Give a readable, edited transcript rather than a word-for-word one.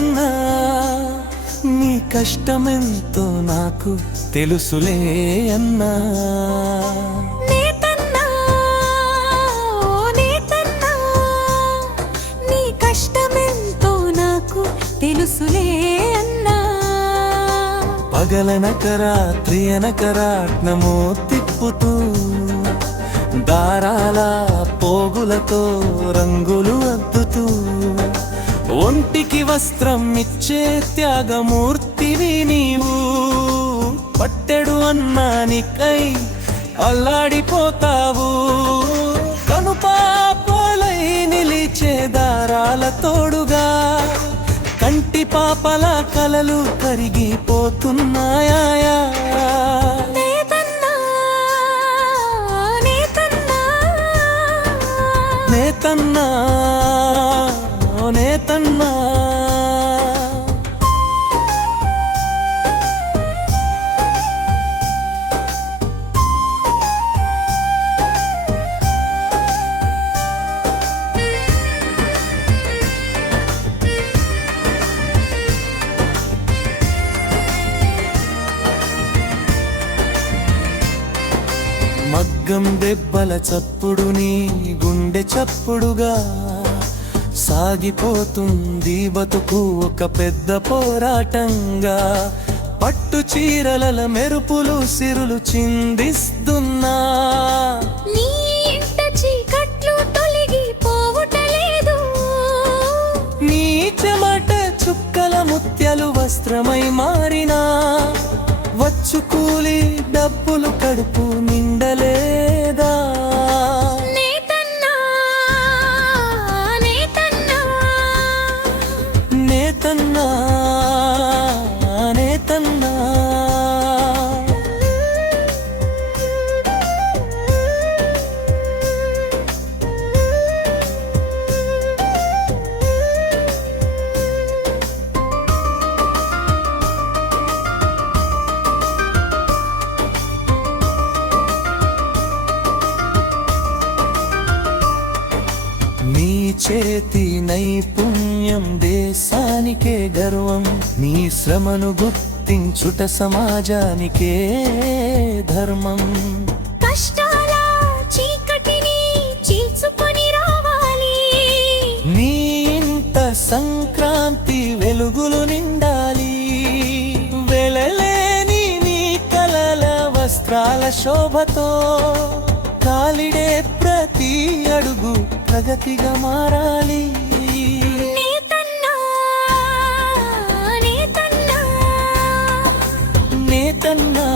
నేతన్నా నీ కష్టమెంతో నాకు తెలుసులే అన్నా. నేతన్నా నేతన్నా నీ కష్టమెంతో నాకు తెలుసులే అన్నా. పగలనక రాత్రి అనక రాట్నమో తిప్పుతూ దారాల పోగులతో రంగులు అద్దుతూ ఒంటికి వస్త్రం ఇచ్చే త్యాగమూర్తివి నీవు. పట్టెడు అన్నానికై అల్లాడిపోతావు, కనుపాపలై నిలిచే దారాల తోడుగా కంటి పాపల కలలు కరిగిపోతున్నాయా. నేతన్నా నేతన్నా నేతన్నా నేతన్నా మగ్గం దెబ్బల చప్పుడు నీ గుండె చప్పుడుగా సాగిపోతుంది బతుకు ఒక పెద్ద పోరాటంగా. పట్టు చీరల మెరుపులు సిరులు చిందిస్తున్నా, నీ ఇంట చీకట్లు తొలగిపోవుటలేదు. నీ చెమట చుక్కల ముత్యాలు వస్త్రమై మారినా వచ్చు కూలి డబ్బులు కడుపు నిండలేదా. నేతన్నా నేతన్నా నేతన్నా నేతన్నా నీ చేతి నైపుణ్యం దేశానికే గర్వం, నీ శ్రమను గుర్తించుట సమాజానికే ధర్మం. కష్టాల చీకటిని చీల్చుకొని రావాలి, నీ ఇంట సంక్రాంతి వెలుగులు నిండాలి. వెలలేని నీ కలల వస్త్రాల శోభతో కాలిడే ప్రతి అడుగు ప్రగతిగా మారాలి. నేతన్నా నేతన్నా నేతన్నా